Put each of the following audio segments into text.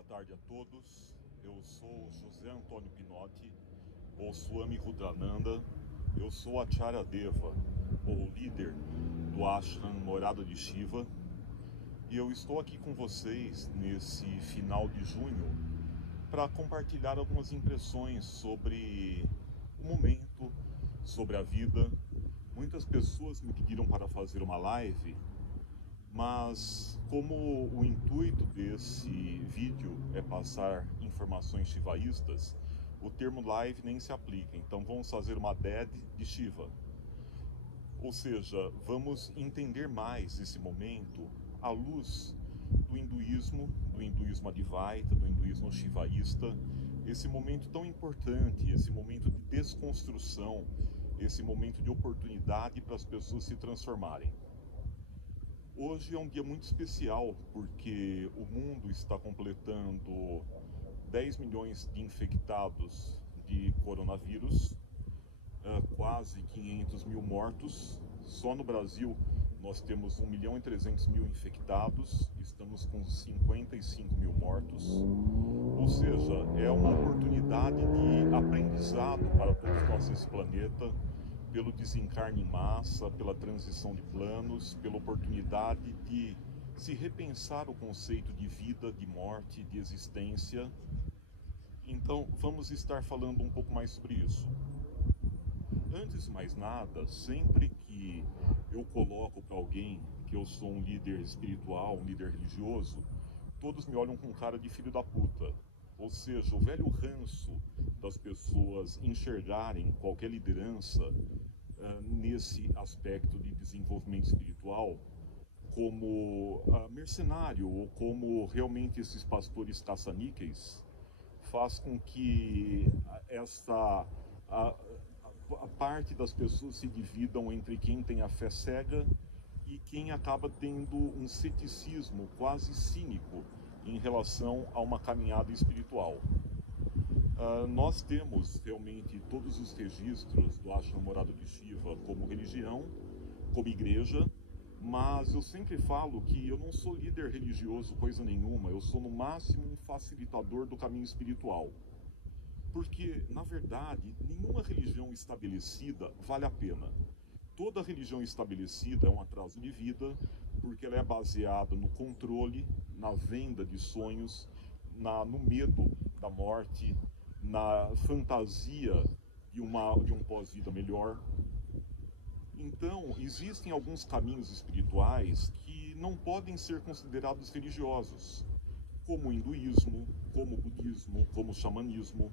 Boa tarde a todos. Eu sou José Antônio Pinotti, ou Swami Rudrananda. Eu sou Acharya Deva, ou líder do Ashram Morada de Shiva. E eu estou aqui com vocês nesse final de junho para compartilhar algumas impressões sobre o momento, sobre a vida. Muitas pessoas me pediram para fazer uma live, mas como o intuito desse vídeo é passar informações shivaístas, o termo live nem se aplica. Então vamos fazer uma DED de Shiva. Ou seja, vamos entender mais esse momento à luz do hinduísmo Advaita, do hinduísmo shivaísta, esse momento tão importante, esse momento de desconstrução, esse momento de oportunidade para as pessoas se transformarem. Hoje é um dia muito especial porque o mundo está completando 10 milhões de infectados de coronavírus, quase 500 mil mortos. Só no Brasil nós temos 1.300.000 infectados, estamos com 55 mil mortos. Ou seja, é uma oportunidade de aprendizado para todos nós nesse planeta, pelo desencarne em massa, pela transição de planos, pela oportunidade de se repensar o conceito de vida, de morte, de existência. Então, vamos estar falando um pouco mais sobre isso. Antes de mais nada, sempre que eu coloco para alguém que eu sou um líder espiritual, um líder religioso, todos me olham com cara de filho da puta. Ou seja, o velho ranço das pessoas enxergarem qualquer liderança nesse aspecto de desenvolvimento espiritual como mercenário ou como realmente esses pastores caça-níqueis, faz com que a parte das pessoas se dividam entre quem tem a fé cega e quem acaba tendo um ceticismo quase cínico em relação a uma caminhada espiritual. Nós temos realmente todos os registros do Ashram Morada de Shiva como religião, como igreja, mas eu sempre falo que eu não sou líder religioso coisa nenhuma, eu sou no máximo um facilitador do caminho espiritual. Porque, na verdade, nenhuma religião estabelecida vale a pena. Toda religião estabelecida é um atraso de vida, porque ela é baseada no controle, na venda de sonhos, no medo da morte, na fantasia de um pós-vida melhor. Então, existem alguns caminhos espirituais que não podem ser considerados religiosos, como o hinduísmo, como o budismo, como o xamanismo.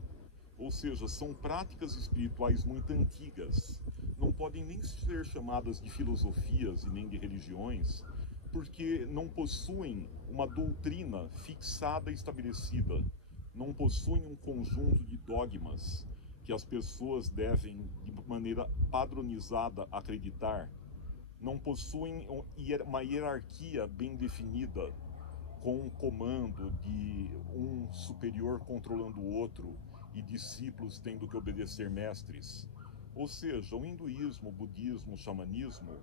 Ou seja, são práticas espirituais muito antigas, não podem nem ser chamadas de filosofias e nem de religiões, porque não possuem uma doutrina fixada e estabelecida, não possuem um conjunto de dogmas que as pessoas devem, de maneira padronizada, acreditar, não possuem uma hierarquia bem definida, com um comando de um superior controlando o outro e discípulos tendo que obedecer mestres. Ou seja, o hinduísmo, o budismo, o xamanismo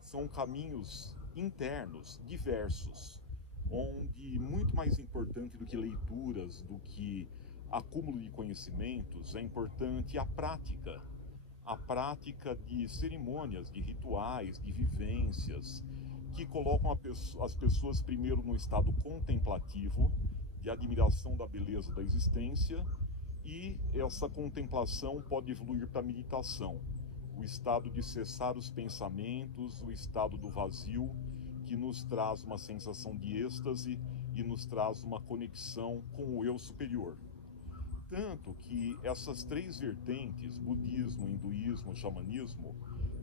são caminhos internos, diversos, onde muito mais importante do que leituras, do que acúmulo de conhecimentos, é importante a prática de cerimônias, de rituais, de vivências, que colocam as pessoas primeiro no estado contemplativo, de admiração da beleza da existência, e essa contemplação pode evoluir para a meditação, o estado de cessar os pensamentos, o estado do vazio, que nos traz uma sensação de êxtase e nos traz uma conexão com o eu superior. Tanto que essas três vertentes, budismo, hinduísmo, xamanismo,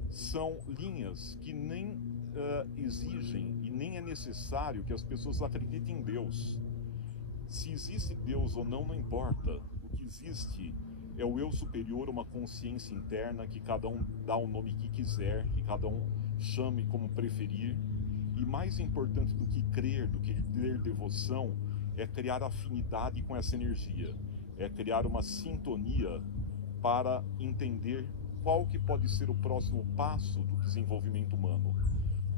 são linhas que nem exigem e nem é necessário que as pessoas acreditem em Deus. Se existe Deus ou não, não importa. O que existe é o eu superior, uma consciência interna que cada um dá o nome que quiser, que cada um chame como preferir. E mais importante do que crer, do que ter devoção, é criar afinidade com essa energia. É criar uma sintonia para entender qual que pode ser o próximo passo do desenvolvimento humano.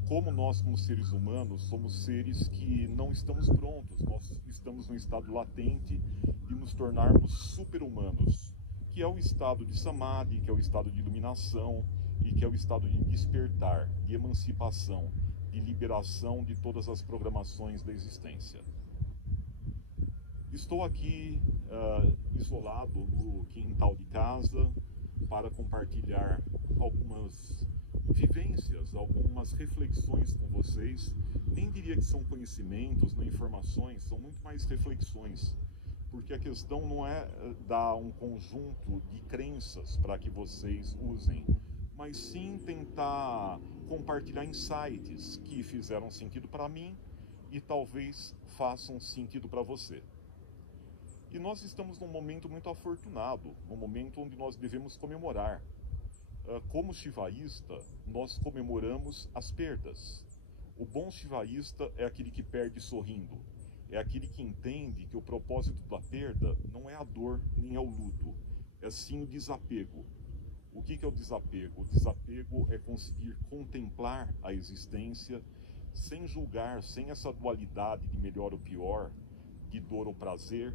como nós, como seres humanos, somos seres que não estamos prontos, nós estamos num estado latente de nos tornarmos super-humanos, que é o estado de samadhi, que é o estado de iluminação e que é o estado de despertar, de emancipação, de liberação de todas as programações da existência. Estou aqui isolado no quintal de casa para compartilhar algumas vivências, algumas reflexões com vocês. Nem diria que são conhecimentos, nem informações, são muito mais reflexões, porque a questão não é dar um conjunto de crenças para que vocês usem, mas sim tentar compartilhar insights que fizeram sentido para mim e talvez façam sentido para você. E nós estamos num momento muito afortunado, num momento onde nós devemos comemorar. Como shivaísta, nós comemoramos as perdas. O bom shivaísta é aquele que perde sorrindo. É aquele que entende que o propósito da perda não é a dor nem é o luto, é sim o desapego. O que é o desapego? O desapego é conseguir contemplar a existência sem julgar, sem essa dualidade de melhor ou pior, de dor ou prazer,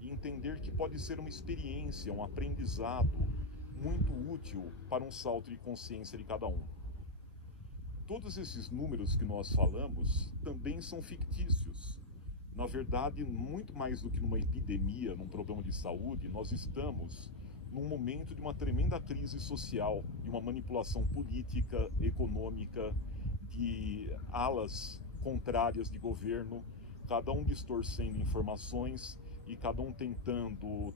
e entender que pode ser uma experiência, um aprendizado muito útil para um salto de consciência de cada um. Todos esses números que nós falamos também são fictícios. Na verdade, muito mais do que numa epidemia, num problema de saúde, nós estamos num momento de uma tremenda crise social, de uma manipulação política, econômica, de alas contrárias de governo, cada um distorcendo informações e cada um tentando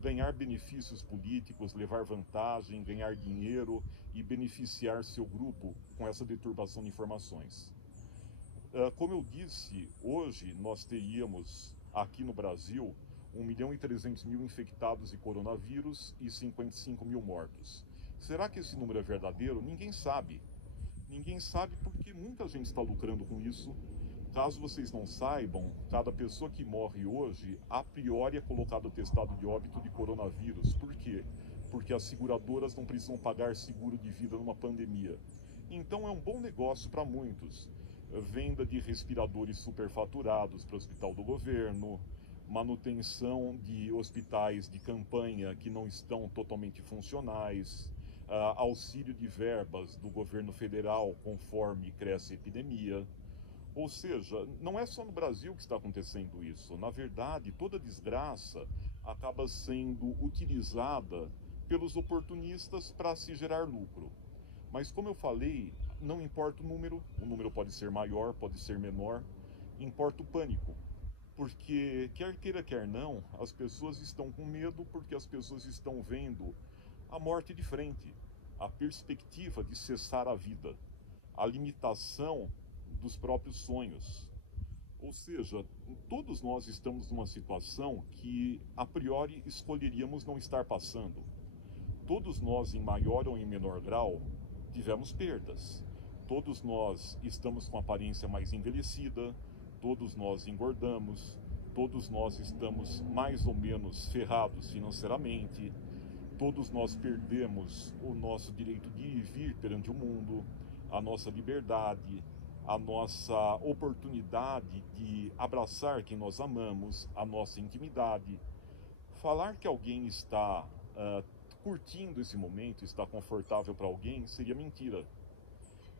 ganhar benefícios políticos, levar vantagem, ganhar dinheiro e beneficiar seu grupo com essa deturbação de informações. Como eu disse, hoje nós teríamos aqui no Brasil 1.300.000 infectados de coronavírus e 55 mil mortos. Será que esse número é verdadeiro? Ninguém sabe. Ninguém sabe porque muita gente está lucrando com isso. Caso vocês não saibam, cada pessoa que morre hoje, a priori é colocado atestado de óbito de coronavírus. Por quê? Porque as seguradoras não precisam pagar seguro de vida numa pandemia. Então é um bom negócio para muitos. Venda de respiradores superfaturados para o hospital do governo, manutenção de hospitais de campanha que não estão totalmente funcionais, auxílio de verbas do governo federal conforme cresce a epidemia. Ou seja, não é só no Brasil que está acontecendo isso. Na verdade, toda desgraça acaba sendo utilizada pelos oportunistas para se gerar lucro. Mas como eu falei, não importa o número pode ser maior, pode ser menor, importa o pânico. Porque quer queira, quer não, as pessoas estão com medo porque as pessoas estão vendo a morte de frente, a perspectiva de cessar a vida, a limitação dos próprios sonhos. Ou seja, todos nós estamos numa situação que a priori escolheríamos não estar passando. Todos nós, em maior ou em menor grau, tivemos perdas. Todos nós estamos com aparência mais envelhecida, todos nós engordamos, todos nós estamos mais ou menos ferrados financeiramente, todos nós perdemos o nosso direito de ir e vir perante o mundo, a nossa liberdade, a nossa oportunidade de abraçar quem nós amamos, a nossa intimidade. Falar que alguém está curtindo esse momento, está confortável para alguém, seria mentira.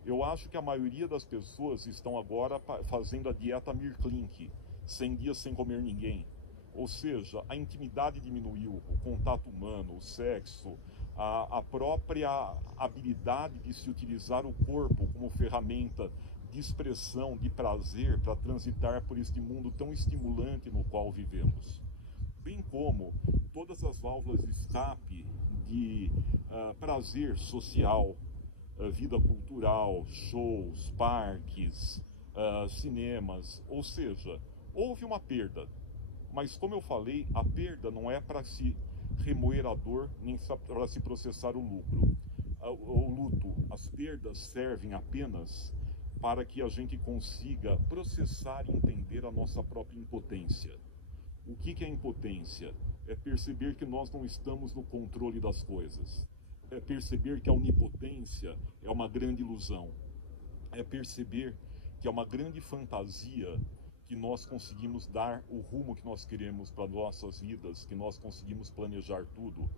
Eu acho que a maioria das pessoas estão agora fazendo a dieta Mirklink, 100 dias sem comer ninguém. Ou seja, a intimidade diminuiu, o contato humano, o sexo, a própria habilidade de se utilizar o corpo como ferramenta de expressão, de prazer para transitar por este mundo tão estimulante no qual vivemos. Bem como todas as válvulas de escape de prazer social, vida cultural, shows, parques, cinemas, ou seja, houve uma perda. Mas como eu falei, a perda não é para se remoer a dor, nem para se processar o lucro. O luto, as perdas servem apenas para que a gente consiga processar e entender a nossa própria impotência. O que é impotência? É perceber que nós não estamos no controle das coisas. É perceber que a onipotência é uma grande ilusão. é perceber que é uma grande fantasia que nós conseguimos dar o rumo que nós queremos para nossas vidas, que nós conseguimos planejar tudo,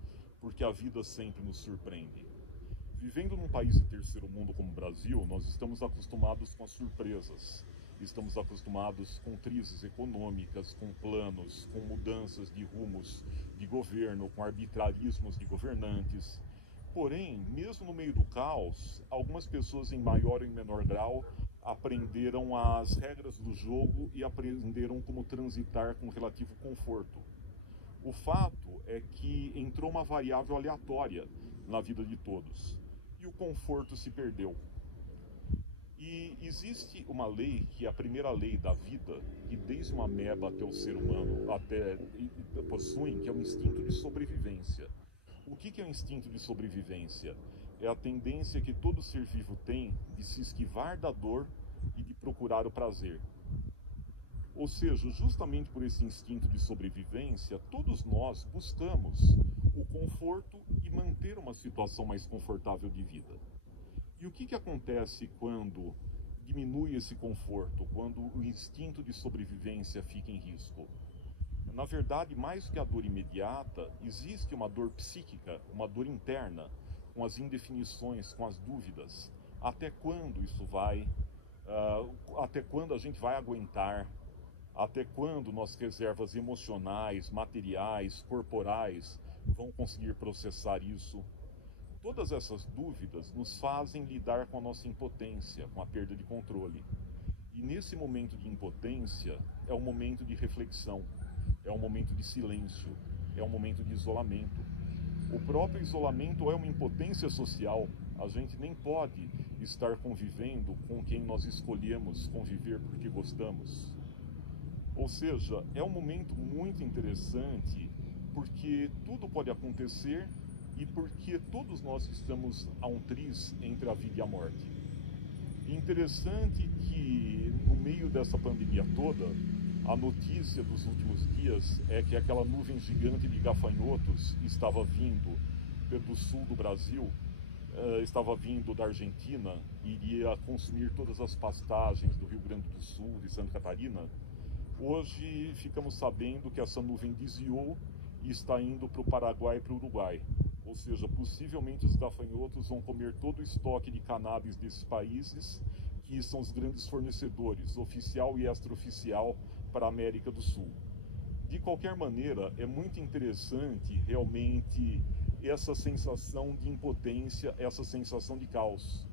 porque a vida sempre nos surpreende. Vivendo num país de terceiro mundo como o Brasil, nós estamos acostumados com as surpresas. Estamos acostumados com crises econômicas, com planos, com mudanças de rumos de governo, com arbitrarismos de governantes. Porém, mesmo no meio do caos, algumas pessoas em maior ou em menor grau aprenderam as regras do jogo e aprenderam como transitar com relativo conforto. O fato é que entrou uma variável aleatória na vida de todos e o conforto se perdeu. E existe uma lei, que é a primeira lei da vida, que desde uma ameba até o ser humano possuem, que é o instinto de sobrevivência. O que é o instinto de sobrevivência? É a tendência que todo ser vivo tem de se esquivar da dor e de procurar o prazer. Ou seja, justamente por esse instinto de sobrevivência, todos nós buscamos o conforto e manter uma situação mais confortável de vida. E o que acontece quando diminui esse conforto, quando o instinto de sobrevivência fica em risco? Na verdade, mais que a dor imediata, existe uma dor psíquica, uma dor interna, com as indefinições, com as dúvidas. Até quando isso vai? Até quando a gente vai aguentar? Até quando nossas reservas emocionais, materiais, corporais vão conseguir processar isso? Todas essas dúvidas nos fazem lidar com a nossa impotência, com a perda de controle. E nesse momento de impotência é um momento de reflexão, é um momento de silêncio, é um momento de isolamento. O próprio isolamento é uma impotência social. A gente nem pode estar convivendo com quem nós escolhemos conviver porque gostamos. Ou seja, é um momento muito interessante porque tudo pode acontecer e porque todos nós estamos a um triz entre a vida e a morte. E interessante que no meio dessa pandemia toda, a notícia dos últimos dias é que aquela nuvem gigante de gafanhotos estava vindo do sul do Brasil, estava vindo da Argentina, iria consumir todas as pastagens do Rio Grande do Sul, de Santa Catarina. Hoje ficamos sabendo que essa nuvem desviou e está indo para o Paraguai e para o Uruguai. Ou seja, possivelmente os gafanhotos vão comer todo o estoque de cannabis desses países, que são os grandes fornecedores, oficial e extraoficial, para a América do Sul. De qualquer maneira, é muito interessante realmente essa sensação de impotência, essa sensação de caos.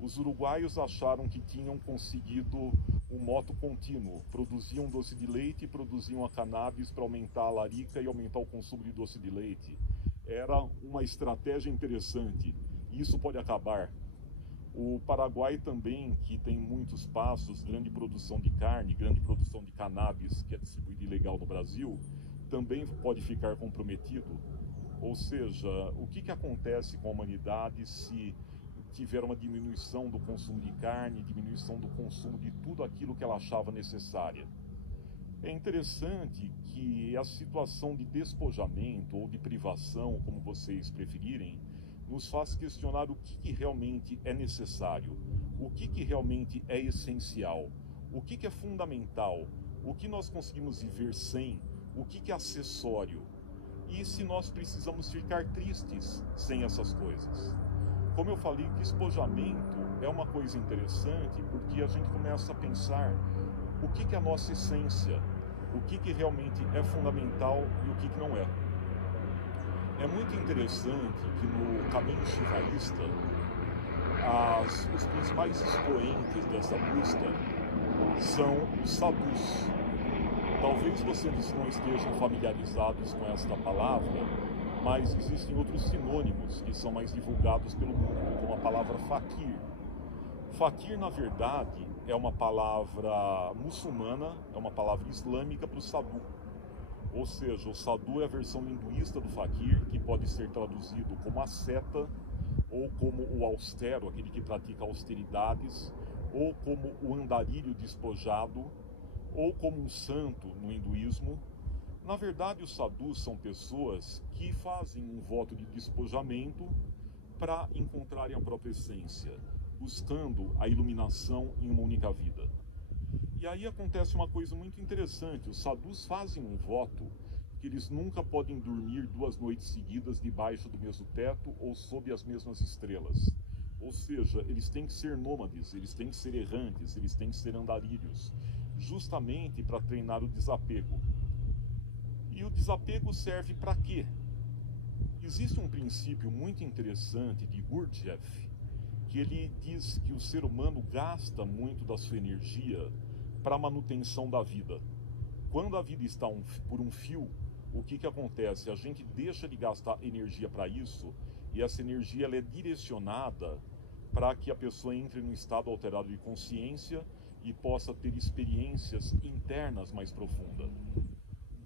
Os uruguaios acharam que tinham conseguido um moto contínuo, produziam doce de leite e produziam a cannabis para aumentar a larica e aumentar o consumo de doce de leite. Era uma estratégia interessante, e isso pode acabar. O Paraguai também, que tem muitos pastos, grande produção de carne, grande produção de cannabis, que é distribuído ilegal no Brasil, também pode ficar comprometido. Ou seja, o que acontece com a humanidade se tiver uma diminuição do consumo de carne, diminuição do consumo de tudo aquilo que ela achava necessária? É interessante que a situação de despojamento ou de privação, como vocês preferirem, nos faz questionar o que realmente é necessário, o que realmente é essencial, o que é fundamental, o que nós conseguimos viver sem, o que é acessório, e se nós precisamos ficar tristes sem essas coisas. Como eu falei, que despojamento é uma coisa interessante porque a gente começa a pensar o que é a nossa essência, o que realmente é fundamental e o que não é. É muito interessante que no caminho shivaísta, os principais expoentes dessa busca são os sadhus. Talvez vocês não estejam familiarizados com esta palavra, mas existem outros sinônimos que são mais divulgados pelo mundo, como a palavra fakir. Fakir, na verdade, é uma palavra muçulmana, é uma palavra islâmica para o sadhu. Ou seja, o sadhu é a versão hinduísta do fakir, que pode ser traduzido como asceta, ou como o austero, aquele que pratica austeridades, ou como o andarilho despojado, ou como um santo no hinduísmo. Na verdade, os sadhus são pessoas que fazem um voto de despojamento para encontrarem a própria essência. buscando a iluminação em uma única vida. E aí acontece uma coisa muito interessante, os sadhus fazem um voto que eles nunca podem dormir 2 noites seguidas debaixo do mesmo teto ou sob as mesmas estrelas. Ou seja, eles têm que ser nômades, eles têm que ser errantes, eles têm que ser andarilhos, justamente para treinar o desapego. E o desapego serve para quê? Existe um princípio muito interessante de Gurdjieff, que ele diz que o ser humano gasta muito da sua energia para a manutenção da vida. Quando a vida está por um fio, o que acontece? A gente deixa de gastar energia para isso, e essa energia ela é direcionada para que a pessoa entre num estado alterado de consciência e possa ter experiências internas mais profundas.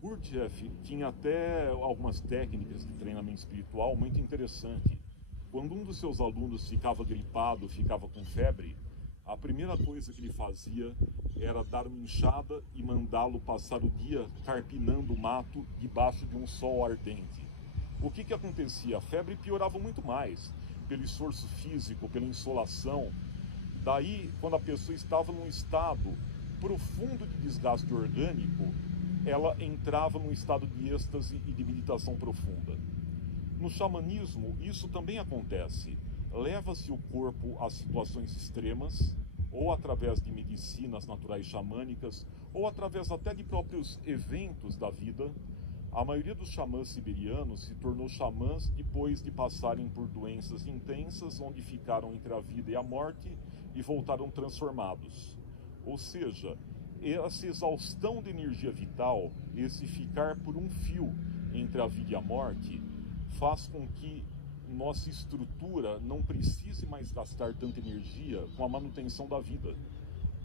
Gurdjieff tinha até algumas técnicas de treinamento espiritual muito interessante. Quando um dos seus alunos ficava gripado, ficava com febre, a primeira coisa que ele fazia era dar uma enxada e mandá-lo passar o dia carpinando o mato debaixo de um sol ardente. O que acontecia? A febre piorava muito mais, pelo esforço físico, pela insolação. Daí, quando a pessoa estava num estado profundo de desgaste orgânico, ela entrava num estado de êxtase e de meditação profunda. No xamanismo, isso também acontece. Leva-se o corpo a situações extremas, ou através de medicinas naturais xamânicas, ou através até de próprios eventos da vida. A maioria dos xamãs siberianos se tornou xamãs depois de passarem por doenças intensas, onde ficaram entre a vida e a morte e voltaram transformados. Ou seja, essa exaustão de energia vital, esse ficar por um fio entre a vida e a morte, faz com que nossa estrutura não precise mais gastar tanta energia com a manutenção da vida.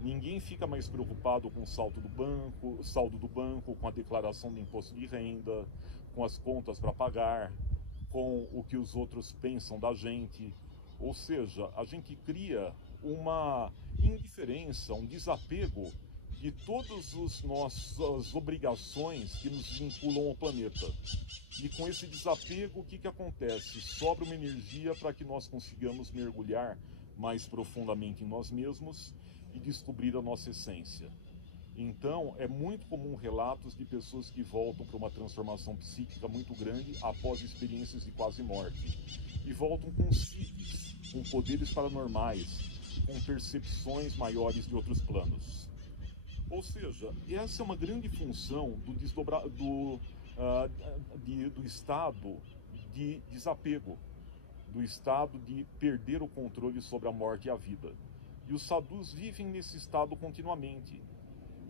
Ninguém fica mais preocupado com o saldo do banco, com a declaração de imposto de renda, com as contas para pagar, com o que os outros pensam da gente. Ou seja, a gente cria uma indiferença, um desapego de todas as nossas obrigações que nos vinculam ao planeta. E com esse desapego, o que acontece? Sobra uma energia para que nós consigamos mergulhar mais profundamente em nós mesmos e descobrir a nossa essência. Então, é muito comum relatos de pessoas que voltam para uma transformação psíquica muito grande após experiências de quase morte. E voltam com psiques, com poderes paranormais, com percepções maiores de outros planos. Ou seja, essa é uma grande função do estado de desapego, do estado de perder o controle sobre a morte e a vida. E os sadhus vivem nesse estado continuamente.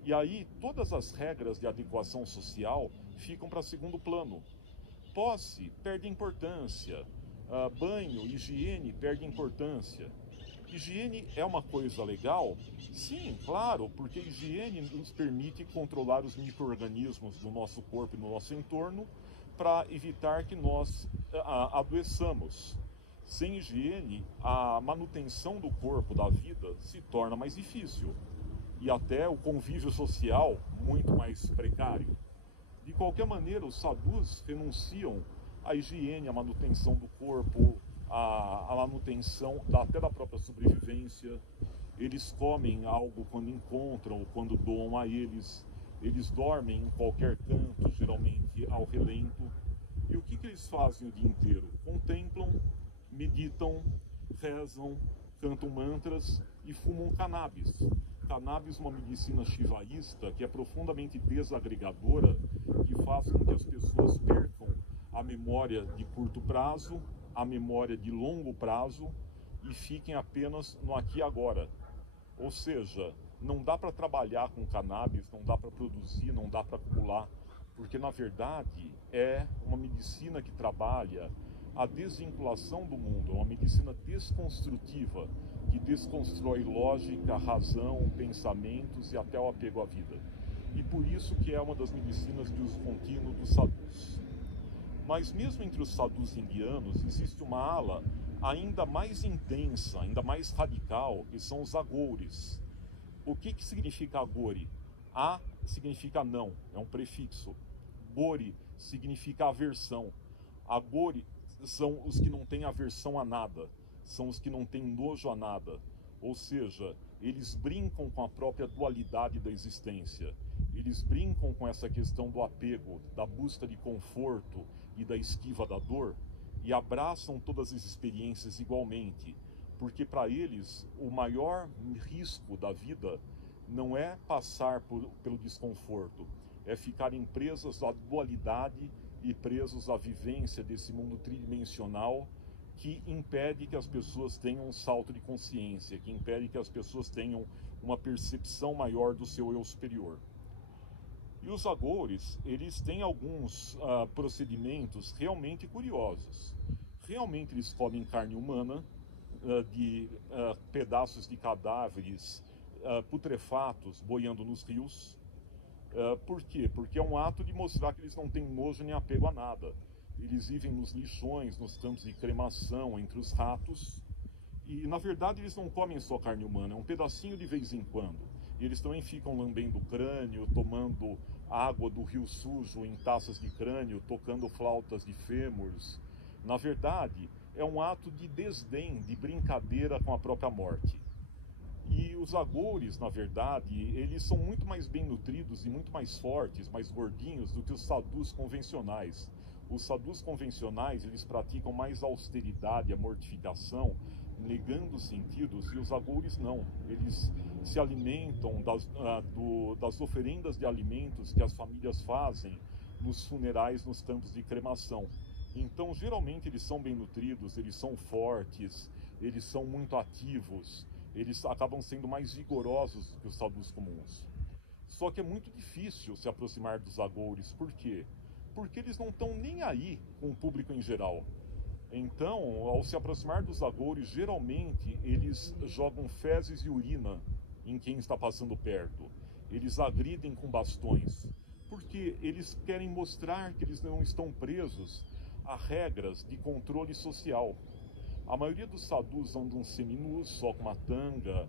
E aí todas as regras de adequação social ficam para segundo plano. Posse perde importância, banho, higiene perde importância. Higiene é uma coisa legal? Sim, claro, porque higiene nos permite controlar os micro-organismos do nosso corpo e do nosso entorno para evitar que nós adoeçamos. Sem higiene, a manutenção do corpo, da vida, se torna mais difícil. E até o convívio social muito mais precário. De qualquer maneira, os sadhus renunciam à higiene, à manutenção do corpo, à manutenção até da própria sobrevivência. Eles comem algo quando encontram ou quando doam a eles. Eles dormem em qualquer canto, geralmente ao relento. E o que eles fazem o dia inteiro? Contemplam, meditam, rezam, cantam mantras e fumam cannabis. Cannabis é uma medicina shivaísta que é profundamente desagregadora, que faz com que as pessoas percam a memória de curto prazo, a memória de longo prazo e fiquem apenas no aqui e agora. Ou seja, não dá para trabalhar com cannabis, não dá para produzir, não dá para acumular, porque na verdade é uma medicina que trabalha a desvinculação do mundo, é uma medicina desconstrutiva, que desconstrói lógica, razão, pensamentos e até o apego à vida. E por isso que é uma das medicinas de uso contínuo dos sadhus. Mas mesmo entre os sadhus indianos, existe uma ala ainda mais intensa, ainda mais radical, que são os agouris. O que significa agori? A significa não, é um prefixo. Gori significa aversão. Agori são os que não têm aversão a nada. são os que não têm nojo a nada, ou seja, eles brincam com a própria dualidade da existência, eles brincam com essa questão do apego, da busca de conforto e da esquiva da dor, e abraçam todas as experiências igualmente, porque para eles o maior risco da vida não é passar pelo desconforto, é ficarem presos à dualidade e presos à vivência desse mundo tridimensional que impede que as pessoas tenham um salto de consciência, que impede que as pessoas tenham uma percepção maior do seu eu superior. E os agores, eles têm alguns procedimentos realmente curiosos. Realmente eles comem carne humana, de pedaços de cadáveres putrefatos boiando nos rios. Por quê? Porque é um ato de mostrar que eles não têm nojo nem apego a nada. Eles vivem nos lixões, nos campos de cremação, entre os ratos. E, na verdade, eles não comem só carne humana, é um pedacinho de vez em quando. E eles também ficam lambendo o crânio, tomando água do rio sujo em taças de crânio, tocando flautas de fêmurs. Na verdade, é um ato de desdém, de brincadeira com a própria morte. E os agores, na verdade, eles são muito mais bem nutridos e muito mais fortes, mais gordinhos do que os sadhus convencionais. Os sadhus convencionais, eles praticam mais austeridade, a mortificação, negando os sentidos, e os agores não. Eles se alimentam das oferendas de alimentos que as famílias fazem nos funerais, nos campos de cremação. Então, geralmente, eles são bem nutridos, eles são fortes, eles são muito ativos, eles acabam sendo mais vigorosos do que os sadhus comuns. Só que é muito difícil se aproximar dos agores. Por quê? Porque eles não estão nem aí com o público em geral. Então, ao se aproximar dos agores, geralmente eles jogam fezes e urina em quem está passando perto. Eles agridem com bastões, porque eles querem mostrar que eles não estão presos a regras de controle social. A maioria dos sadhus andam seminus, só com uma tanga,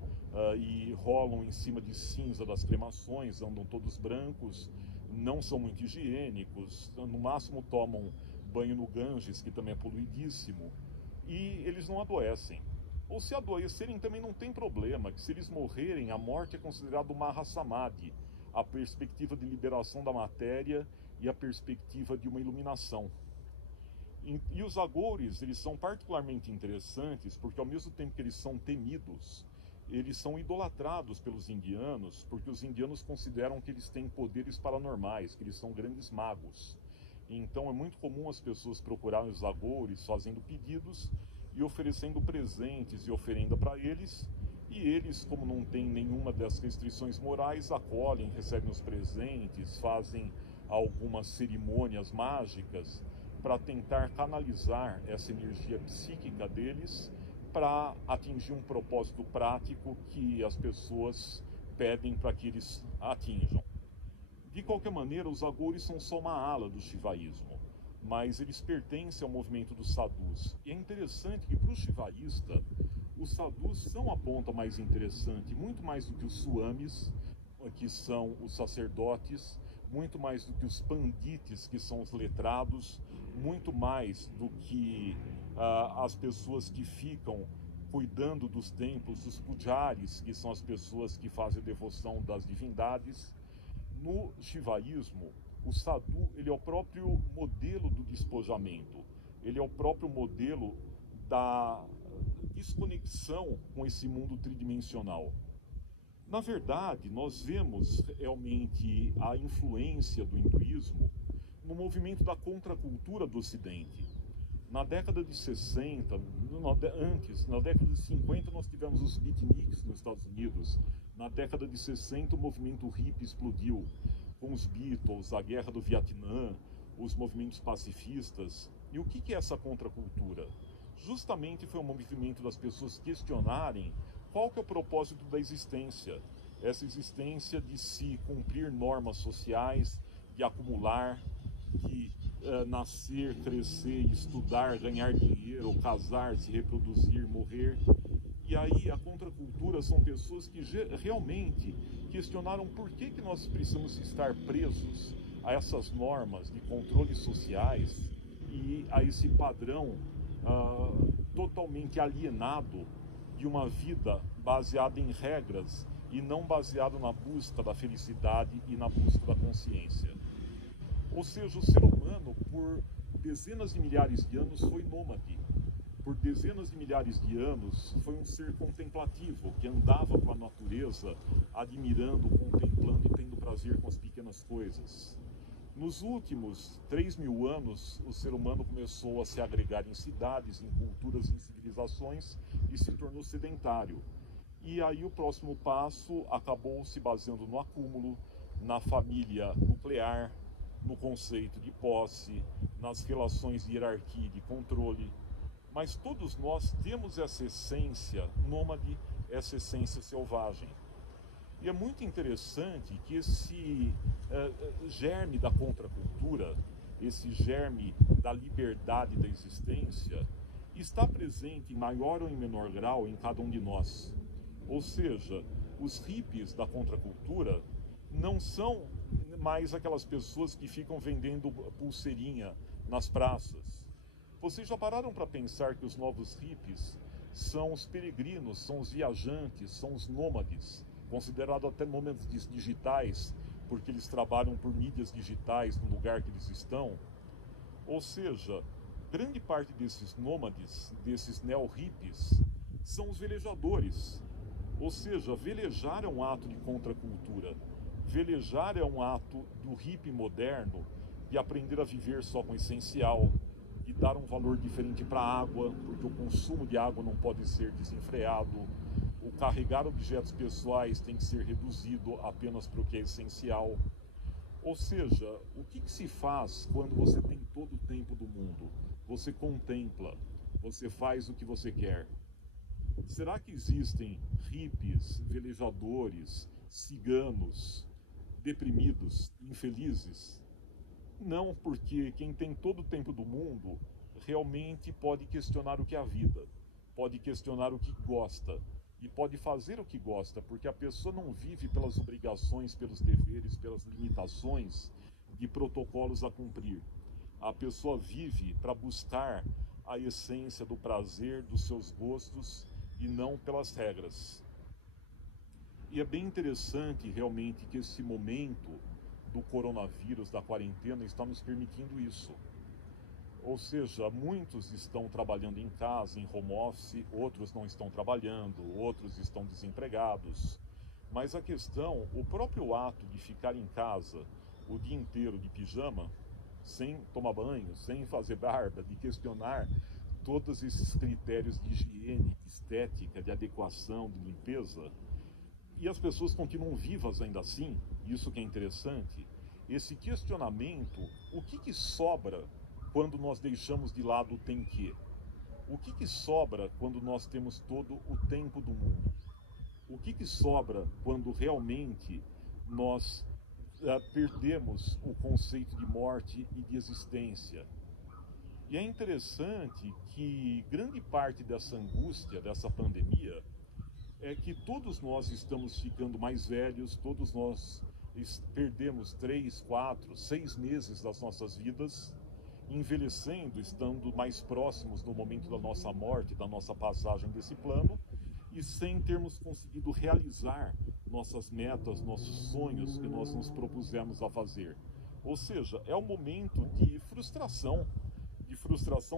e rolam em cima de cinza das cremações, andam todos brancos, não são muito higiênicos, no máximo tomam banho no Ganges, que também é poluidíssimo, e eles não adoecem. Ou se adoecerem também não tem problema, que se eles morrerem, a morte é considerada uma Mahasamadhi, a perspectiva de liberação da matéria e a perspectiva de uma iluminação. E os agores, eles são particularmente interessantes porque ao mesmo tempo que eles são temidos, eles são idolatrados pelos indianos, porque os indianos consideram que eles têm poderes paranormais, que eles são grandes magos. Então é muito comum as pessoas procurarem os agores fazendo pedidos e oferecendo presentes e oferenda para eles, e eles, como não têm nenhuma das restrições morais, acolhem, recebem os presentes, fazem algumas cerimônias mágicas para tentar canalizar essa energia psíquica deles para atingir um propósito prático que as pessoas pedem para que eles atinjam. De qualquer maneira, os agores são só uma ala do shivaísmo, mas eles pertencem ao movimento dos sadhus. E é interessante que para o shivaísta, os sadhus são a ponta mais interessante, muito mais do que os swamis, que são os sacerdotes, muito mais do que os pandites, que são os letrados, muito mais do que as pessoas que ficam cuidando dos templos, os pujaris, que são as pessoas que fazem a devoção das divindades. No shivaísmo, o sadhu, ele é o próprio modelo do despojamento, ele é o próprio modelo da desconexão com esse mundo tridimensional. Na verdade, nós vemos realmente a influência do hinduísmo no movimento da contracultura do Ocidente. Na década de 60, na década de 50 nós tivemos os beatniks nos Estados Unidos. Na década de 60 o movimento hippie explodiu, com os Beatles, a guerra do Vietnã, os movimentos pacifistas. E o que é essa contracultura? Justamente foi um movimento das pessoas questionarem qual que é o propósito da existência. Essa existência de se cumprir normas sociais, de acumular, de nascer, crescer, estudar, ganhar dinheiro, casar, se reproduzir, morrer. E aí a contracultura são pessoas que realmente questionaram por que nós precisamos estar presos a essas normas de controles sociais e a esse padrão totalmente alienado de uma vida baseada em regras e não baseado na busca da felicidade e na busca da consciência. Ou seja, o ser humano, por dezenas de milhares de anos, foi nômade. Por dezenas de milhares de anos, foi um ser contemplativo, que andava pela natureza, admirando, contemplando e tendo prazer com as pequenas coisas. Nos últimos 3.000 anos, o ser humano começou a se agregar em cidades, em culturas, em civilizações e se tornou sedentário. E aí o próximo passo acabou se baseando no acúmulo, na família nuclear, no conceito de posse, nas relações de hierarquia e de controle. Mas todos nós temos essa essência nômade, essa essência selvagem. E é muito interessante que esse germe da contracultura, esse germe da liberdade da existência, está presente em maior ou em menor grau em cada um de nós. Ou seja, os hippies da contracultura não são mais aquelas pessoas que ficam vendendo pulseirinha nas praças. Vocês já pararam para pensar que os novos hippies são os peregrinos, são os viajantes, são os nômades, considerados até nômades digitais, porque eles trabalham por mídias digitais no lugar que eles estão? Ou seja, grande parte desses nômades, desses neo-hippies, são os velejadores. Ou seja, velejar é um ato de contracultura. Velejar é um ato do hippie moderno de aprender a viver só com o essencial, de dar um valor diferente para a água, porque o consumo de água não pode ser desenfreado, o carregar objetos pessoais tem que ser reduzido apenas para o que é essencial. Ou seja, o que se faz quando você tem todo o tempo do mundo? Você contempla, você faz o que você quer. Será que existem hippies, velejadores, ciganos, deprimidos, infelizes? Não, porque quem tem todo o tempo do mundo realmente pode questionar o que é a vida, pode questionar o que gosta e pode fazer o que gosta, porque a pessoa não vive pelas obrigações, pelos deveres, pelas limitações de protocolos a cumprir. A pessoa vive para buscar a essência do prazer, dos seus gostos e não pelas regras. E é bem interessante realmente que esse momento do coronavírus, da quarentena, está nos permitindo isso. Ou seja, muitos estão trabalhando em casa, em home office, outros não estão trabalhando, outros estão desempregados. Mas a questão, o próprio ato de ficar em casa o dia inteiro de pijama, sem tomar banho, sem fazer barba, de questionar todos esses critérios de higiene, de estética, de adequação, de limpeza, e as pessoas continuam vivas ainda assim, isso que é interessante, esse questionamento, o que sobra quando nós deixamos de lado o tem que? O que sobra quando nós temos todo o tempo do mundo? O que sobra quando realmente nós perdemos o conceito de morte e de existência? E é interessante que grande parte dessa angústia, dessa pandemia, é que todos nós estamos ficando mais velhos, todos nós perdemos 3, 4, 6 meses das nossas vidas, envelhecendo, estando mais próximos do momento da nossa morte, da nossa passagem desse plano, e sem termos conseguido realizar nossas metas, nossos sonhos que nós nos propusemos a fazer. Ou seja, é um momento de frustração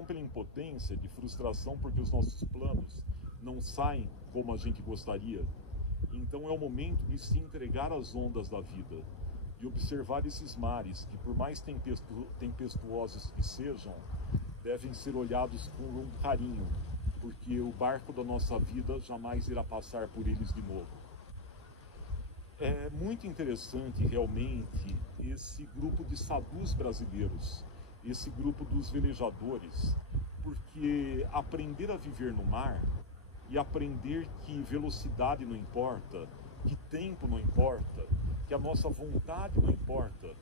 pela impotência, de frustração porque os nossos planos não saem como a gente gostaria. Então é o momento de se entregar às ondas da vida, de observar esses mares que, por mais tempestuosos que sejam, devem ser olhados com um carinho, porque o barco da nossa vida jamais irá passar por eles de novo. É muito interessante realmente esse grupo de sadhus brasileiros, esse grupo dos velejadores, porque aprender a viver no mar e aprender que velocidade não importa, que tempo não importa, que a nossa vontade não importa,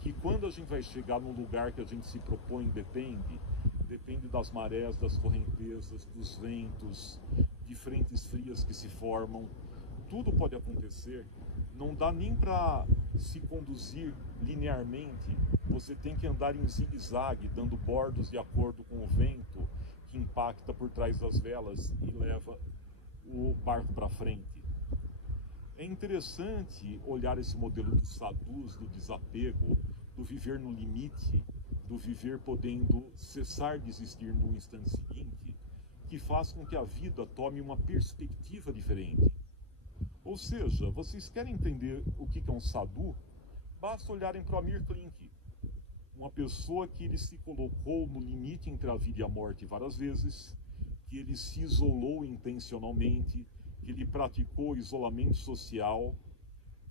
que quando a gente vai chegar num lugar que a gente se propõe depende das marés, das correntezas, dos ventos, de frentes frias que se formam, tudo pode acontecer. Não dá nem para se conduzir linearmente, você tem que andar em zigue-zague, dando bordos de acordo com o vento, que que impacta por trás das velas e leva o barco para frente. É interessante olhar esse modelo dos sadhus, do desapego, do viver no limite, do viver podendo cessar de existir no instante seguinte, que faz com que a vida tome uma perspectiva diferente. Ou seja, vocês querem entender o que é um sadhu? Basta olharem para o Amir Klink, uma pessoa que ele se colocou no limite entre a vida e a morte várias vezes, que ele se isolou intencionalmente, que ele praticou isolamento social,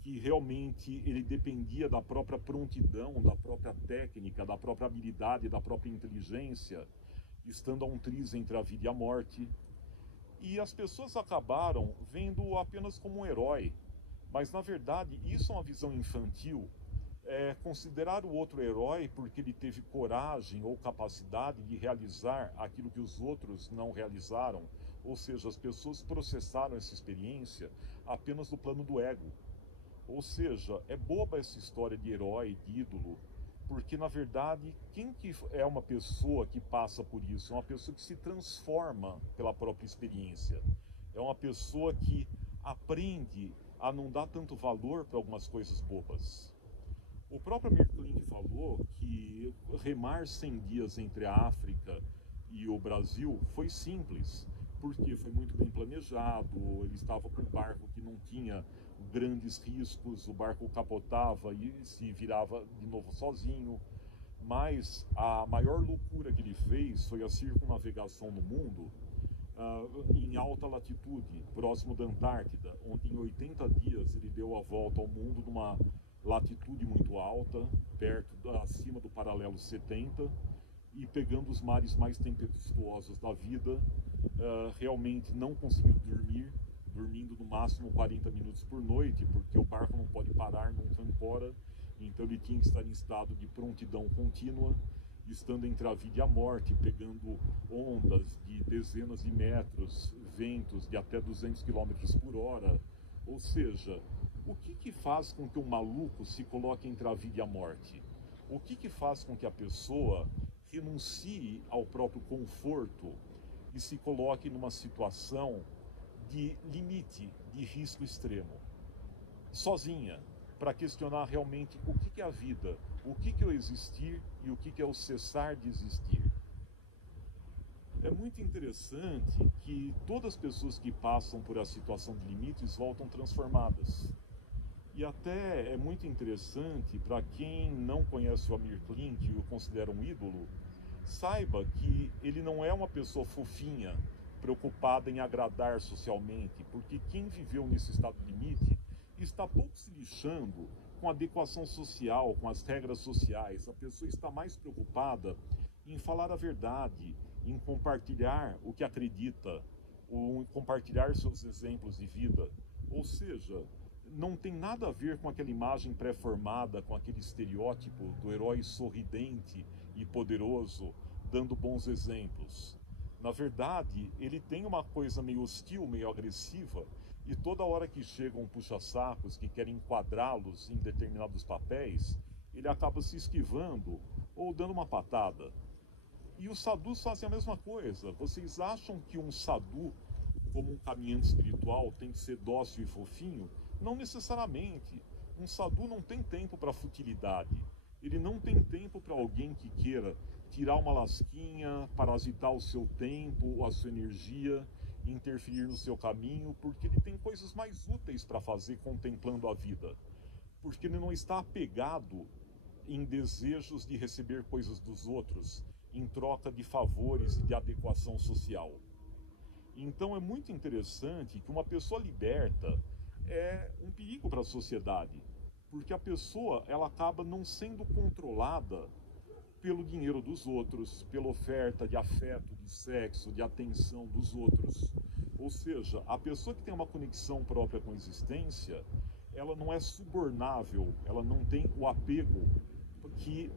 que realmente ele dependia da própria prontidão, da própria técnica, da própria habilidade, da própria inteligência, estando a um triz entre a vida e a morte. E as pessoas acabaram vendo-o apenas como um herói, mas na verdade isso é uma visão infantil. Considerar o outro herói porque ele teve coragem ou capacidade de realizar aquilo que os outros não realizaram, ou seja, as pessoas processaram essa experiência apenas no plano do ego. Ou seja, é boba essa história de herói, de ídolo, porque na verdade, quem que é uma pessoa que passa por isso? É uma pessoa que se transforma pela própria experiência. É uma pessoa que aprende a não dar tanto valor para algumas coisas bobas. O próprio Amir Klink falou que remar 100 dias entre a África e o Brasil foi simples, porque foi muito bem planejado, ele estava com um barco que não tinha grandes riscos, o barco capotava e se virava de novo sozinho. Mas a maior loucura que ele fez foi a circunnavegação no mundo em alta latitude, próximo da Antártida, onde em 80 dias ele deu a volta ao mundo numa latitude muito alta, acima do paralelo 70, e pegando os mares mais tempestuosos da vida, realmente não conseguiu dormir, dormindo no máximo 40 minutos por noite, porque o barco não pode parar, nunca ancora, então ele tinha que estar em estado de prontidão contínua, estando entre a vida e a morte, pegando ondas de dezenas de metros, ventos de até 200 km por hora. Ou seja, o que faz com que um maluco se coloque entre a vida e a morte? O que faz com que a pessoa renuncie ao próprio conforto e se coloque numa situação de limite, de risco extremo, sozinha, para questionar realmente o que é a vida, o que é o existir e o que é o cessar de existir. É muito interessante que todas as pessoas que passam por a situação de limites voltam transformadas. E até é muito interessante, para quem não conhece o Amir Klink e o considera um ídolo, saiba que ele não é uma pessoa fofinha, preocupada em agradar socialmente, porque quem viveu nesse estado de limite está pouco se lixando com a adequação social, com as regras sociais. A pessoa está mais preocupada em falar a verdade, em compartilhar o que acredita, ou em compartilhar seus exemplos de vida. Ou seja, não tem nada a ver com aquela imagem pré-formada, com aquele estereótipo do herói sorridente e poderoso, dando bons exemplos. Na verdade, ele tem uma coisa meio hostil, meio agressiva, e toda hora que chegam puxa-sacos que querem enquadrá-los em determinados papéis, ele acaba se esquivando ou dando uma patada. E os sadhus fazem a mesma coisa. Vocês acham que um sadhu, como um caminhante espiritual, tem que ser dócil e fofinho? Não necessariamente. Um sadhu não tem tempo para futilidade. Ele não tem tempo para alguém que queira tirar uma lasquinha, parasitar o seu tempo, a sua energia, interferir no seu caminho, porque ele tem coisas mais úteis para fazer contemplando a vida. Porque ele não está apegado em desejos de receber coisas dos outros, em troca de favores e de adequação social. Então é muito interessante que uma pessoa liberta é um perigo para a sociedade, porque a pessoa ela acaba não sendo controlada pelo dinheiro dos outros, pela oferta de afeto, de sexo, de atenção dos outros. Ou seja, a pessoa que tem uma conexão própria com a existência, ela não é subornável, ela não tem o apego que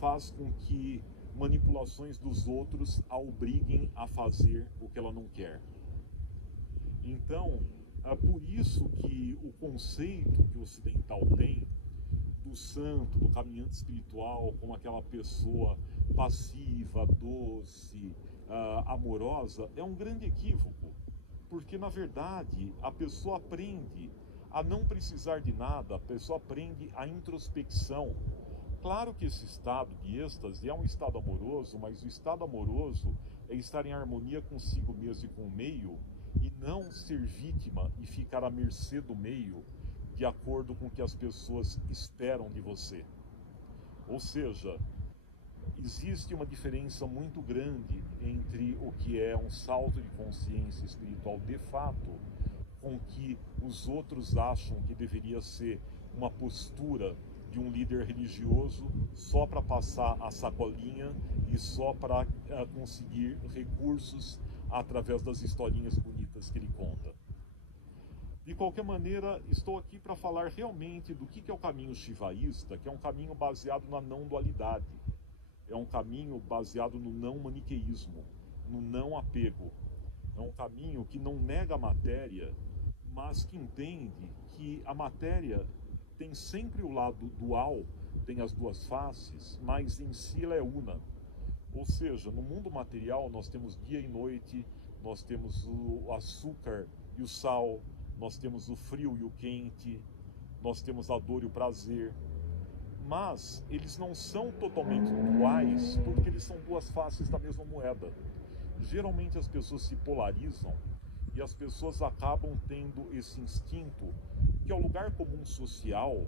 faz com que manipulações dos outros a obriguem a fazer o que ela não quer. Então, é por isso que o conceito que o ocidental tem do santo, do caminhante espiritual, como aquela pessoa passiva, doce, amorosa é um grande equívoco, porque na verdade a pessoa aprende a não precisar de nada, a pessoa aprende a introspecção. Claro que esse estado de êxtase é um estado amoroso, mas o estado amoroso é estar em harmonia consigo mesmo e com o meio, e não ser vítima e ficar à mercê do meio, de acordo com o que as pessoas esperam de você. Ou seja, existe uma diferença muito grande entre o que é um salto de consciência espiritual de fato, com o que os outros acham que deveria ser uma postura de um líder religioso só para passar a sacolinha e só para conseguir recursos através das historinhas bonitas que ele conta. De qualquer maneira, estou aqui para falar realmente do que é o caminho shivaísta, que é um caminho baseado na não dualidade. É um caminho baseado no não maniqueísmo, no não apego. É um caminho que não nega a matéria, mas que entende que a matéria tem sempre o lado dual, tem as duas faces, mas em si ela é una. Ou seja, no mundo material nós temos dia e noite, nós temos o açúcar e o sal, nós temos o frio e o quente, nós temos a dor e o prazer. Mas eles não são totalmente duais, porque eles são duas faces da mesma moeda. Geralmente as pessoas se polarizam e as pessoas acabam tendo esse instinto, que é o lugar comum social,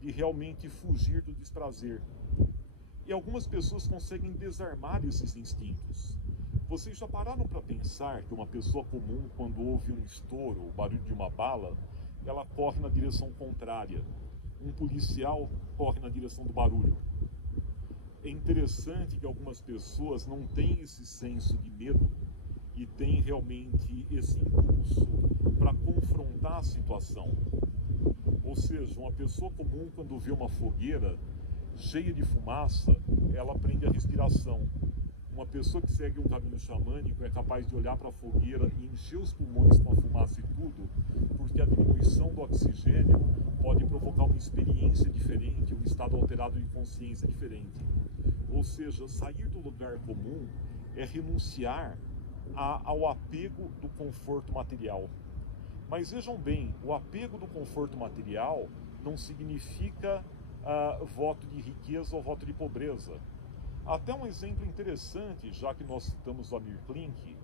de realmente fugir do desprazer. E algumas pessoas conseguem desarmar esses instintos. Vocês já pararam para pensar que uma pessoa comum, quando ouve um estouro, o barulho de uma bala, ela corre na direção contrária. Um policial corre na direção do barulho. É interessante que algumas pessoas não têm esse senso de medo e têm realmente esse impulso para confrontar a situação. Ou seja, uma pessoa comum, quando vê uma fogueira cheia de fumaça, ela aprende a respiração. Uma pessoa que segue um caminho xamânico é capaz de olhar para a fogueira e encher os pulmões com a fumaça e tudo, porque a diminuição do oxigênio pode provocar uma experiência diferente, um estado alterado de consciência diferente. Ou seja, sair do lugar comum é renunciar ao apego do conforto material. Mas vejam bem, o apego do conforto material não significa voto de riqueza ou voto de pobreza. Até um exemplo interessante, já que nós citamos o Amir Klink.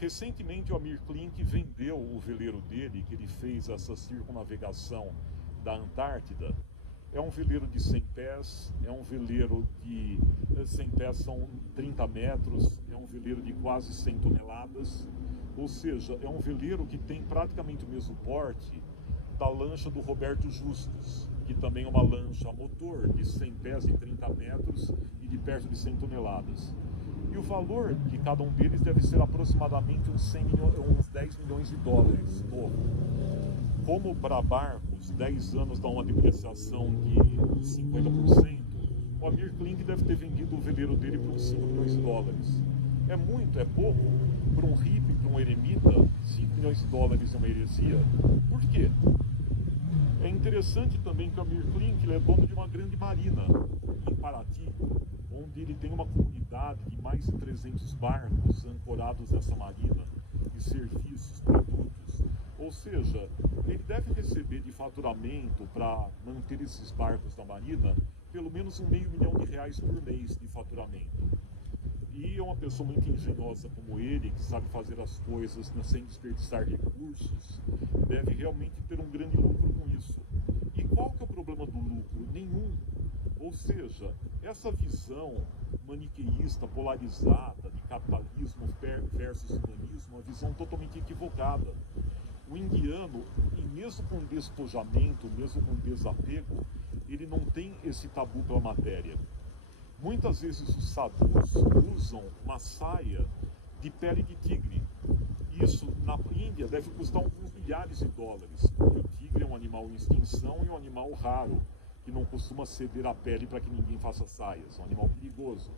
Recentemente o Amir Klink vendeu o veleiro dele, que ele fez essa circunnavegação da Antártida. É um veleiro de 100 pés, é um veleiro de 100 pés são 30 metros, é um veleiro de quase 100 toneladas, ou seja, é um veleiro que tem praticamente o mesmo porte da lancha do Roberto Justus, que também é uma lancha a motor de 100 pés e 30 metros e de perto de 100 toneladas. E o valor de cada um deles deve ser aproximadamente uns 10 milhões de dólares novo. Como para barcos, 10 anos dá uma depreciação de 50%, o Amir Klink deve ter vendido o veleiro dele por uns 5 milhões de dólares. É muito, é pouco? Para um hippie, para um eremita, 5 milhões de dólares é uma heresia? Por quê? É interessante também que o Amir Klink ele é dono de uma grande marina em Paraty, onde ele tem uma comunidade de mais de 300 barcos ancorados nessa marina, de serviços, produtos. Ou seja, ele deve receber de faturamento para manter esses barcos da marina pelo menos R$500 mil por mês de faturamento. E é uma pessoa muito engenhosa como ele, que sabe fazer as coisas sem desperdiçar recursos, deve realmente ter um grande lucro com isso. E qual que é o problema do lucro? Nenhum. Ou seja, essa visão maniqueísta, polarizada, de capitalismo versus humanismo, é uma visão totalmente equivocada. O indiano, e mesmo com despojamento, mesmo com desapego, ele não tem esse tabu pela matéria. Muitas vezes os sadhus usam uma saia de pele de tigre. Isso, na Índia, deve custar alguns milhares de dólares, porque o tigre é um animal em extinção e um animal raro, que não costuma ceder a pele para que ninguém faça saias, é um animal perigoso.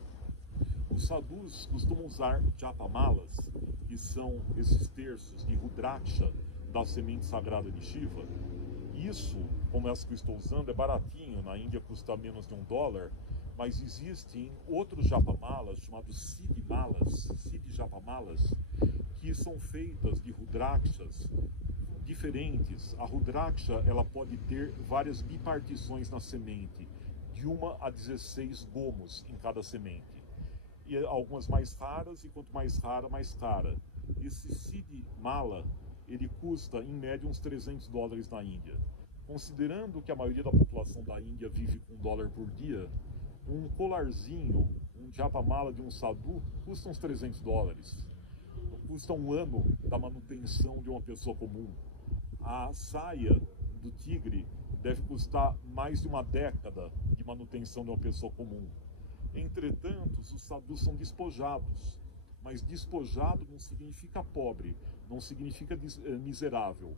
Os sadhus costumam usar japamalas, que são esses terços de Rudraksha, da semente sagrada de Shiva. Isso, como essa que eu estou usando, é baratinho, na Índia custa menos de $1, mas existem outros japamalas, chamados Siddhi japamalas, que são feitas de rudrakshas diferentes. A rudraksha, ela pode ter várias bipartições na semente, de 1 a 16 gomos em cada semente. E algumas mais raras, e quanto mais rara, mais cara. Esse Siddhi mala, ele custa em média uns $300 na Índia. Considerando que a maioria da população da Índia vive com $1 por dia, um colarzinho, um japamala de um sadhu, custa uns $300. Custa um ano da manutenção de uma pessoa comum. A saia do tigre deve custar mais de uma década de manutenção de uma pessoa comum. Entretanto, os sadhus são despojados, mas despojado não significa pobre, não significa miserável.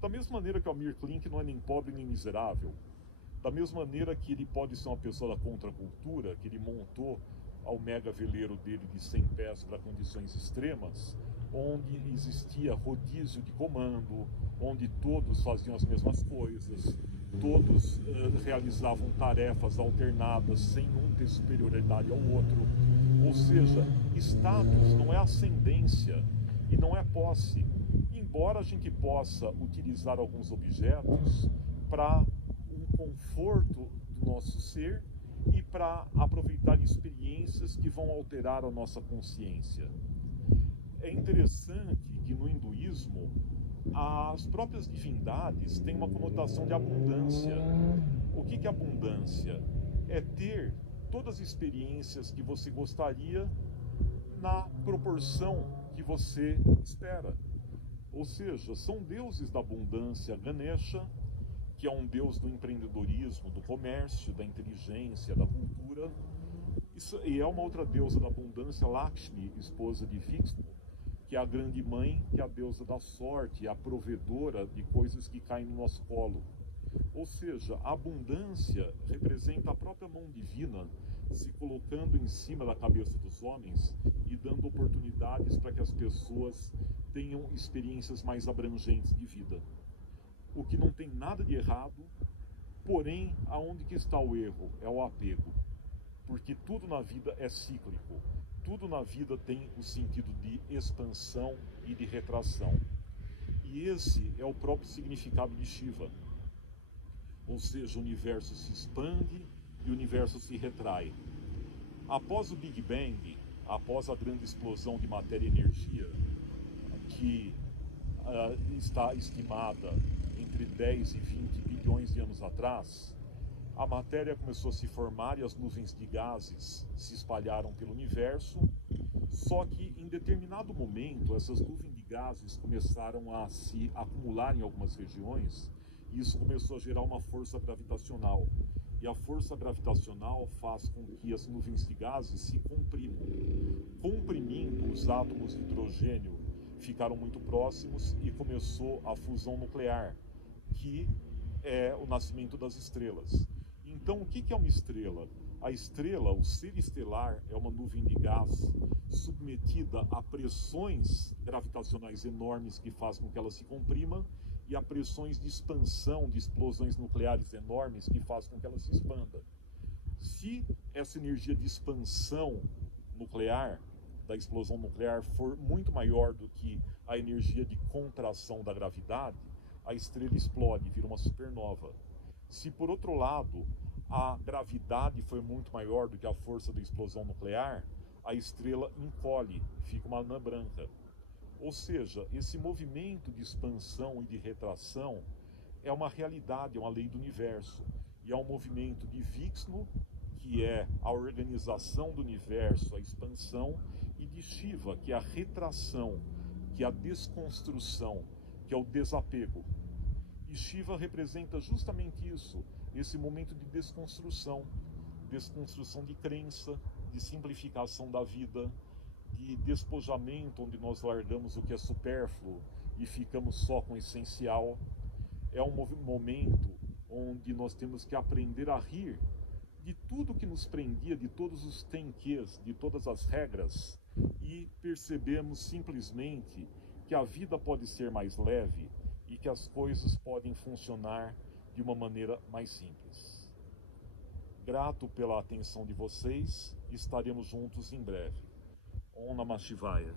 Da mesma maneira que o Amir Klink não é nem pobre nem miserável, da mesma maneira que ele pode ser uma pessoa da contracultura, que ele montou ao mega veleiro dele de 100 pés para condições extremas, onde existia rodízio de comando, onde todos faziam as mesmas coisas, todos realizavam tarefas alternadas sem um ter superioridade ao outro. Ou seja, status não é ascendência e não é posse, embora a gente possa utilizar alguns objetos para um conforto do nosso ser e para aproveitar experiências que vão alterar a nossa consciência. É interessante que no hinduísmo as próprias divindades têm uma conotação de abundância. O que é abundância? É ter todas as experiências que você gostaria na proporção que você espera. Ou seja, são deuses da abundância. Ganesha, que é um deus do empreendedorismo, do comércio, da inteligência, da cultura. E é uma outra deusa da abundância, Lakshmi, esposa de Vishnu, que é a grande mãe, que é a deusa da sorte, a provedora de coisas que caem no nosso colo. Ou seja, a abundância representa a própria mão divina se colocando em cima da cabeça dos homens e dando oportunidades para que as pessoas tenham experiências mais abrangentes de vida. O que não tem nada de errado, porém, aonde que está o erro? É o apego. Porque tudo na vida é cíclico. Tudo na vida tem o sentido de expansão e de retração. E esse é o próprio significado de Shiva. Ou seja, o universo se expande e o universo se retrai. Após o Big Bang, após a grande explosão de matéria e energia, que está estimada entre 10 e 20 bilhões de anos atrás, a matéria começou a se formar e as nuvens de gases se espalharam pelo universo, só que em determinado momento essas nuvens de gases começaram a se acumular em algumas regiões e isso começou a gerar uma força gravitacional. E a força gravitacional faz com que as nuvens de gases se comprimam. Comprimindo, os átomos de hidrogênio ficaram muito próximos e começou a fusão nuclear, que é o nascimento das estrelas. Então, o que é uma estrela? A estrela, o ser estelar, é uma nuvem de gás submetida a pressões gravitacionais enormes que fazem com que ela se comprima e a pressões de expansão, de explosões nucleares enormes que fazem com que ela se expanda. Se essa energia de expansão nuclear, da explosão nuclear, for muito maior do que a energia de contração da gravidade, a estrela explode, vira uma supernova. Se, por outro lado, a gravidade foi muito maior do que a força da explosão nuclear, a estrela encolhe, fica uma anã branca. Ou seja, esse movimento de expansão e de retração é uma realidade, é uma lei do universo. E é um movimento de Vishnu, que é a organização do universo, a expansão, e de Shiva, que é a retração, que é a desconstrução, que é o desapego. E Shiva representa justamente isso, esse momento de desconstrução de crença, de simplificação da vida, de despojamento, onde nós largamos o que é supérfluo e ficamos só com o essencial. É um momento onde nós temos que aprender a rir de tudo que nos prendia, de todos os tenquês, de todas as regras, e percebemos simplesmente que a vida pode ser mais leve e que as coisas podem funcionar de uma maneira mais simples. Grato pela atenção de vocês e estaremos juntos em breve. Om Namah Shivaya.